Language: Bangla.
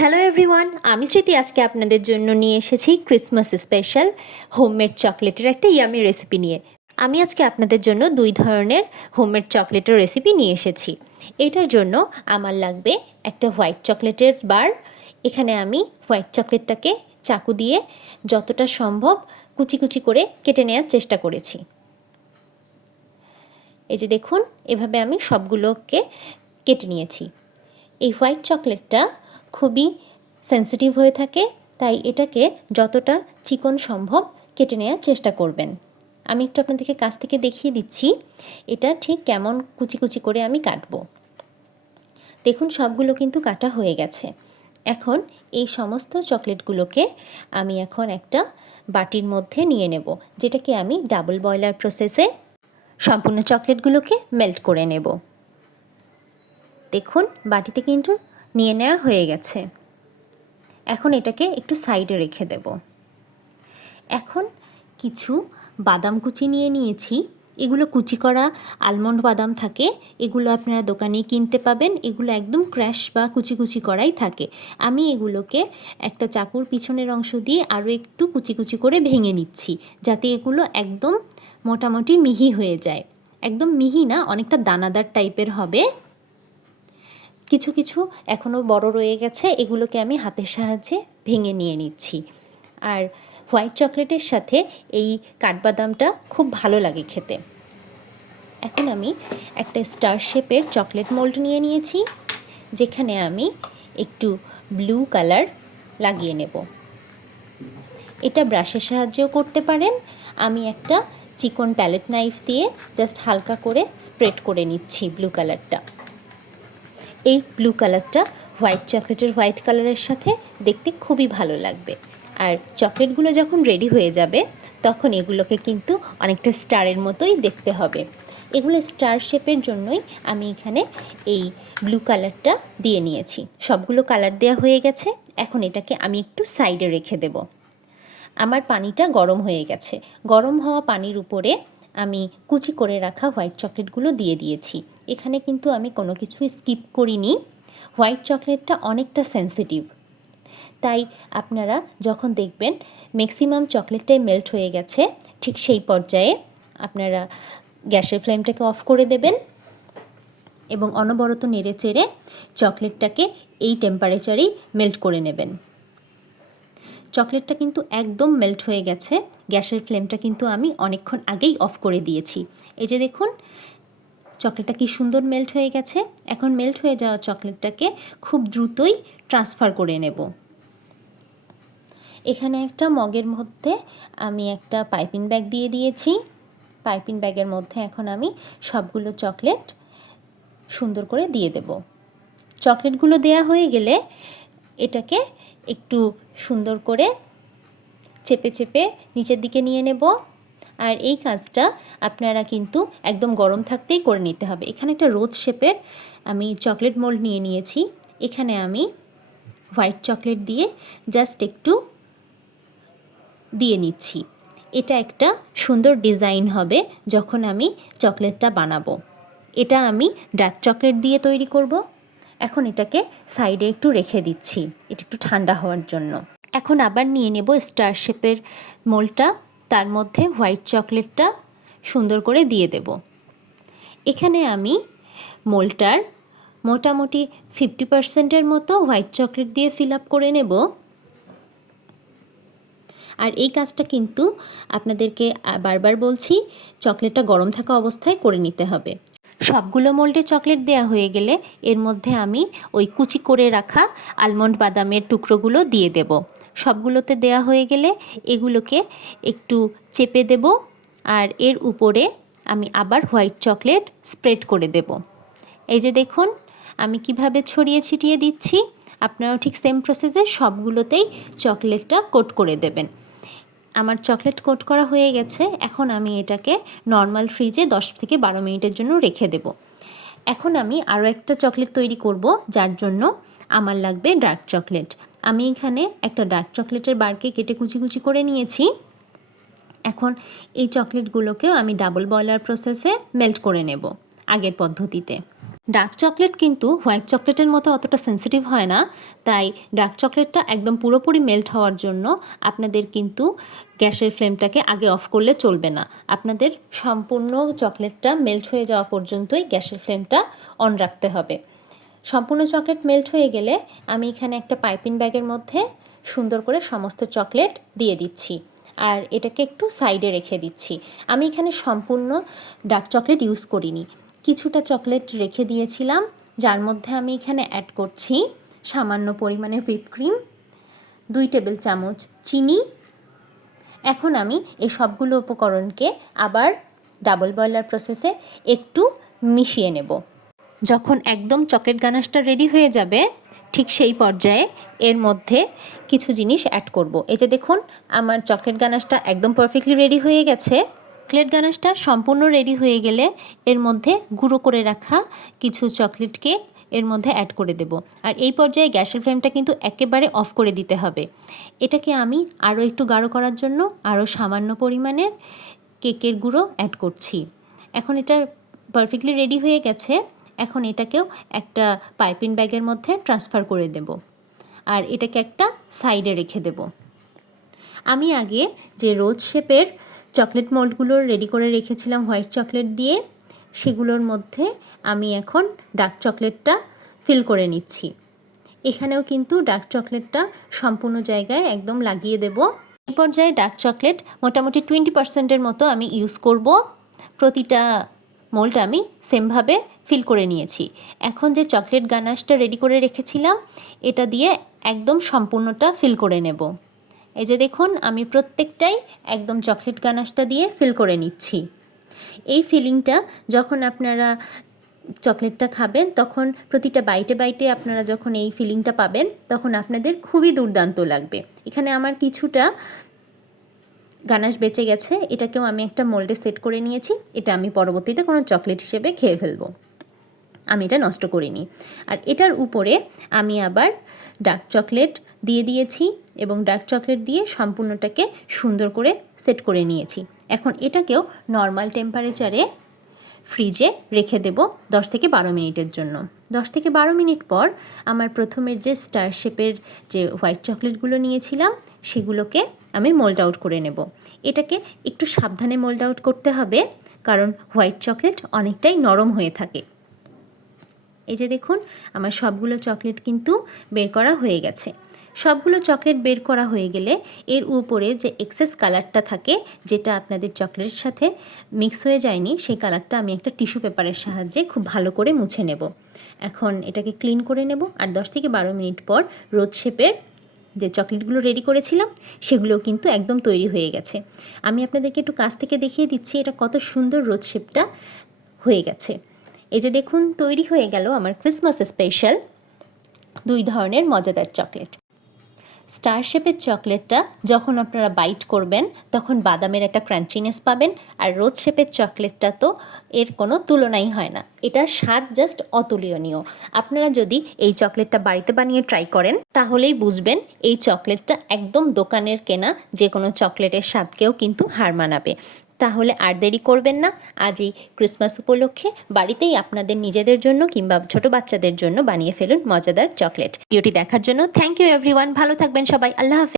হ্যালো এভরিওয়ান আমি স্মৃতি। আজকে আপনাদের জন্য নিয়ে এসেছি ক্রিসমাস স্পেশাল হোমমেড চকলেটের একটা ইয়ামি রেসিপি নিয়ে। আমি আজকে আপনাদের জন্য দুই ধরনের হোমমেড চকলেটের রেসিপি নিয়ে এসেছি। এটার জন্য আমার লাগবে একটা হোয়াইট চকলেটের বার এখানে আমি হোয়াইট চকলেটটাকে চাকু দিয়ে যতটা সম্ভব কুচি কুচি করে কেটে নেওয়ার চেষ্টা করেছি। এই যে দেখুন, এভাবে আমি সবগুলোকে কেটে নিয়েছি। এই হোয়াইট চকলেটটা খুবই সেন্সিটিভ হয়ে থাকে, তাই এটাকে যতটা চিকন সম্ভব কেটে নেওয়ার চেষ্টা করবেন। আমি একটু আপনাদেরকে কাছ থেকে দেখিয়ে দিচ্ছি, এটা ঠিক কেমন কুচি কুচি করে আমি কাটবো। দেখুন, সবগুলো কিন্তু কাটা হয়ে গেছে। এখন এই সমস্ত চকলেটগুলোকে আমি এখন একটা বাটির মধ্যে নিয়ে নেব, যেটাকে আমি ডাবল বয়লার প্রসেসে সম্পূর্ণ চকলেটগুলোকে মেল্ট করে নেব। দেখুন, বাটিতে কিন্তু নিয়ে নেওয়া হয়ে গেছে। এখন এটাকে একটু সাইডে রেখে দেব। এখন কিছু বাদাম কুচি নিয়ে নিয়েছি। এগুলো কুচি করা আলমন্ড বাদাম থাকে। এগুলো আপনারা দোকানে কিনতে পাবেন। এগুলো একদম ক্র্যাশ বা কুচি কুচি করাই থাকে। আমি এগুলোকে একটা চাকুর পিছনের অংশ দিয়ে আরও একটু কুচি কুচি করে ভেঙে নিচ্ছি, যাতে এগুলো একদম মোটামুটি মিহি হয়ে যায়। একদম মিহি না, অনেকটা দানাদার টাইপের হবে। কিছু কিছু এখনও বড় রয়ে গেছে, এগুলোকে আমি হাতের সাহায্যে ভেঙে নিয়ে নিচ্ছি। আর হোয়াইট চকলেটের সাথে এই কাঠবাদামটা খুব ভালো লাগে খেতে। এখন আমি একটা স্টার শেপের চকলেট মোল্ড নিয়ে নিয়েছি, যেখানে আমি একটু ব্লু কালার লাগিয়ে নেব। এটা ব্রাশের সাহায্যেও করতে পারেন। আমি একটা চিকন প্যালেট নাইফ দিয়ে জাস্ট হালকা করে স্প্রেড করে নিচ্ছি ব্লু কালারটা। এই ব্লু কালারটা হোয়াইট চকলেটের হোয়াইট কালারের সাথে দেখতে খুবই ভালো লাগবে। আর চকলেটগুলো যখন রেডি হয়ে যাবে, তখন এগুলোকে কিন্তু অনেকটা স্টারের মতোই দেখতে হবে। এগুলো স্টার শেপের জন্যই আমি এখানে এই ব্লু কালারটা দিয়ে নিয়েছি। সবগুলো কালার দেওয়া হয়ে গেছে, এখন এটাকে আমি একটু সাইডে রেখে দেব। আমার পানিটা গরম হয়ে গেছে। গরম হওয়া পানির উপরে আমি কুচি করে রাখা হোয়াইট চকলেটগুলো দিয়ে দিয়েছি। এখানে কিন্তু আমি কোনো কিছু স্কিপ করিনি। হোয়াইট চকলেটটা অনেকটা সেন্সিটিভ। তাই আপনারা যখন দেখবেন ম্যাক্সিমাম চকলেটটাই মেল্ট হয়ে গেছে, ঠিক সেই পর্যায়ে আপনারা গ্যাসের ফ্লেমটাকে অফ করে দেবেন এবং অনবরত নেড়ে চেড়ে চকলেটটাকে এই টেম্পারেচারেই মেল্ট করে নেবেন। চকলেটটা কিন্তু একদম মেল্ট হয়ে গেছে। গ্যাসের ফ্লেমটা কিন্তু আমি অনেকক্ষণ আগেই অফ করে দিয়েছি। এই যে দেখুন, চকলেটটা কি সুন্দর মেল্ট হয়ে গেছে। এখন মেল্ট হয়ে যাওয়া চকলেটটাকে খুব দ্রুতই ট্রান্সফার করে নেব। এখানে একটা মগের মধ্যে আমি একটা পাইপিং ব্যাগ দিয়ে দিয়েছি। পাইপিং ব্যাগের মধ্যে এখন আমি সবগুলো চকলেট সুন্দর করে দিয়ে দেব। চকলেটগুলো দেয়া হয়ে গেলে এটাকে একটু সুন্দর করে চেপে চেপে নিচের দিকে নিয়ে নেব। আর এই কাজটা আপনারা কিন্তু একদম গরম থাকতেই করে নিতে হবে। এখানে একটা রোজ শেপের আমি চকলেট মোল্ড নিয়ে নিয়েছি। এখানে আমি হোয়াইট চকলেট দিয়ে জাস্ট একটু দিয়ে নিচ্ছি। এটা একটা সুন্দর ডিজাইন হবে যখন আমি চকলেটটা বানাবো। এটা আমি ডার্ক চকলেট দিয়ে তৈরি করব। এখন এটাকে সাইডে একটু রেখে দিচ্ছি, এটা একটু ঠান্ডা হওয়ার জন্য। এখন আবার নিয়ে নেব স্টার শেপের মোলটা, তার মধ্যে হোয়াইট চকলেটটা সুন্দর করে দিয়ে দেব। এখানে আমি মোলটার মোটামুটি ফিফটি পার্সেন্টের মতো হোয়াইট চকলেট দিয়ে ফিল আপ করে নেব। আর এই কাজটা কিন্তু আপনাদেরকে বারবার বলছি, চকলেটটা গরম থাকা অবস্থায় করে নিতে হবে। সবগুলো মোল্ডে চকলেট দেয়া হয়ে গেলে এর মধ্যে আমি ওই কুচি করে রাখা আলমন্ড বাদামের টুকরোগুলো দিয়ে দেব। সবগুলোতে দেয়া হয়ে গেলে এগুলোকে একটু চেপে দেব আর এর উপরে আমি আবার হোয়াইট চকলেট স্প্রেড করে দেব। এই যে দেখুন, আমি কীভাবে ছড়িয়ে ছিটিয়ে দিচ্ছি, আপনারাও ঠিক সেম প্রসেসে সবগুলোতেই চকলেটটা কোট করে দেবেন। আমার চকলেট কোট করা হয়ে গেছে, এখন আমি এটাকে নর্মাল ফ্রিজে দশ থেকে বারো মিনিটের জন্য রেখে দেব। এখন আমি আরও একটা চকলেট তৈরি করব, যার জন্য আমার লাগবে ডার্ক চকলেট আমি এখানে একটা ডার্ক চকলেটের বারকে কেটে কুচি কুচি করে নিয়েছি। এখন এই চকলেটগুলোকেও আমি ডাবল বয়লার প্রসেসে মেল্ট করে নেব আগের পদ্ধতিতে। ডার্ক চকলেট কিন্তু হোয়াইট চকলেটের মতো অতটা সেন্সিটিভ হয় না। তাই ডার্ক চকলেটটা একদম পুরোপুরি মেল্ট হওয়ার জন্য আপনাদের কিন্তু গ্যাসের ফ্লেমটাকে আগে অফ করলে চলবে না। আপনাদের সম্পূর্ণ চকলেটটা মেল্ট হয়ে যাওয়া পর্যন্তই গ্যাসের ফ্লেমটা অন রাখতে হবে। সম্পূর্ণ চকলেট মেল্ট হয়ে গেলে আমি এখানে একটা পাইপিং ব্যাগের মধ্যে সুন্দর করে সমস্ত চকলেট দিয়ে দিচ্ছি আর এটাকে একটু সাইডে রেখে দিচ্ছি। আমি এখানে সম্পূর্ণ ডার্ক চকলেট ইউজ করিনি। কিছুটা চকলেট রেখে দিয়েছিলাম, যার মধ্যে আমি এখানে অ্যাড করছি সামান্য পরিমাণে হুইপ ক্রিম দুই টেবিল চামচ চিনি। এখন আমি এই সবগুলো উপকরণকে আবার ডাবল বয়লার প্রসেসে একটু মিশিয়ে নেব। যখন একদম চকলেট গানাশটা রেডি হয়ে যাবে, ঠিক সেই পর্যায়ে এর মধ্যে কিছু জিনিস অ্যাড করব। এই যে দেখুন, আমার চকলেট গানাশটা একদম পারফেক্টলি রেডি হয়ে গেছে। চকলেট গানাশটা সম্পূর্ণ রেডি হয়ে গেলে এর মধ্যে গুঁড়ো করে রাখা কিছু চকলেট কেক এর মধ্যে অ্যাড করে দেব। আর এই পর্যায়ে গ্যাসের ফ্লেমটা কিন্তু একেবারে অফ করে দিতে হবে। এটাকে আমি আরও একটু গাঢ় করার জন্য আরও সামান্য পরিমাণের কেকের গুঁড়ো অ্যাড করছি। এখন এটা পারফেক্টলি রেডি হয়ে গেছে। এখন এটাকেও একটা পাইপিং ব্যাগের মধ্যে ট্রান্সফার করে দেব। আর এটাকে একটা সাইডে রেখে দেব। আমি আগে যে রোজ শেপের চকলেট মোল্ডগুলো রেডি করে রেখেছিলাম হোয়াইট চকলেট দিয়ে। সেগুলোর মধ্যে আমি এখন ডার্ক চকলেটটা ফিল করে নিচ্ছি। এখানেও কিন্তু ডার্ক চকলেটটা সম্পূর্ণ জায়গায় একদম লাগিয়ে দেব। এই পর্যায়ে ডার্ক চকলেট মোটামুটি টোয়েন্টি পার্সেন্টের মতো আমি ইউজ করব। প্রতিটা মোল্ড আমি সেমভাবে ফিল করে নিয়েছি। এখন যে চকলেট গানাশটা রেডি করে রেখেছিলাম, এটা দিয়ে একদম সম্পূর্ণটা ফিল করে নেব। এই যে দেখুন, আমি প্রত্যেকটাই একদম চকলেট গানাশটা দিয়ে ফিল করে নিচ্ছি। এই ফিলিংটা যখন আপনারা চকলেটটা খাবেন, তখন প্রতিটা বাইটে বাইটে আপনারা যখন এই ফিলিংটা পাবেন, তখন আপনাদের খুবই দুর্দান্ত লাগবে। এখানে আমার কিছুটা গানাশ বেঁচে গেছে, এটাকেও আমি একটা মোল্ডে সেট করে নিয়েছি, এটা আমি পরবর্তীতে কোনো চকলেট হিসেবে খেয়ে ফেলব। আমি এটা নষ্ট করিনি। আর এটার উপরে আমি আবার ডার্ক চকলেট দিয়ে দিয়েছি এবং ডার্ক চকলেট দিয়ে সম্পূর্ণটাকে সুন্দর করে সেট করে নিয়েছি। এখন এটাকেও নর্মাল টেম্পারেচারে ফ্রিজে রেখে দেব দশ থেকে বারো মিনিটের জন্য। দশ থেকে বারো মিনিট পর আমার প্রথমের যে স্টার শেপের যে হোয়াইট চকলেটগুলো নিয়েছিলাম, সেগুলোকে আমি মোল্ড আউট করে নেব। এটাকে একটু সাবধানে মোল্ড আউট করতে হবে, কারণ হোয়াইট চকলেট অনেকটাই নরম হয়ে থাকে। এই যে দেখুন, আমার সবগুলো চকলেট কিন্তু বের করা হয়ে গেছে। সবগুলো চকলেট বের করা হয়ে গেলে এর উপরে যে এক্সেস কালারটা থাকে, যেটা আপনাদের চকলেটের সাথে মিক্স হয়ে যায়নি, সেই কালারটা আমি একটা টিস্যু পেপারের সাহায্যে খুব ভালো করে মুছে নেব। এখন এটাকে ক্লিন করে নেব আর দশ থেকে বারো মিনিট পর রোদ শেপের যে চকলেটগুলো রেডি করেছিলাম, সেগুলোও কিন্তু একদম তৈরি হয়ে গেছে। আমি আপনাদেরকে একটু কাছ থেকে দেখিয়ে দিচ্ছি এটা কত সুন্দর রোদ শেপটা হয়ে গেছে। এই যে দেখুন, তৈরি হয়ে গেল আমার ক্রিসমাস স্পেশাল দুই ধরনের মজাদার চকলেট। স্টার শেপের চকলেটটা যখন আপনারা বাইট করবেন, তখন বাদামের একটা ক্রাঞ্চিনেস পাবেন, আর রোজ শেপের চকলেটটা তো এর কোনো তুলনাই হয় না। এটা স্বাদ জাস্ট অতুলনীয়। আপনারা যদি এই চকলেটটা বাড়িতে বানিয়ে ট্রাই করেন, তাহলেই বুঝবেন এই চকলেটটা একদম দোকানের কেনা যে কোনো চকলেটের স্বাদকেও কিন্তু হার মানাবে। তাহলে আর দেরি করবেন না। আজই ক্রিসমাস উপলক্ষে বাড়িতেই আপনাদের নিজেদের জন্য কিংবা ছোট বাচ্চাদের জন্য বানিয়ে ফেলুন মজাদার চকলেট। ভিডিওটি দেখার জন্য থ্যাংক ইউ এভরিওয়ান ভালো থাকবেন সবাই। আল্লাহ হাফেজ।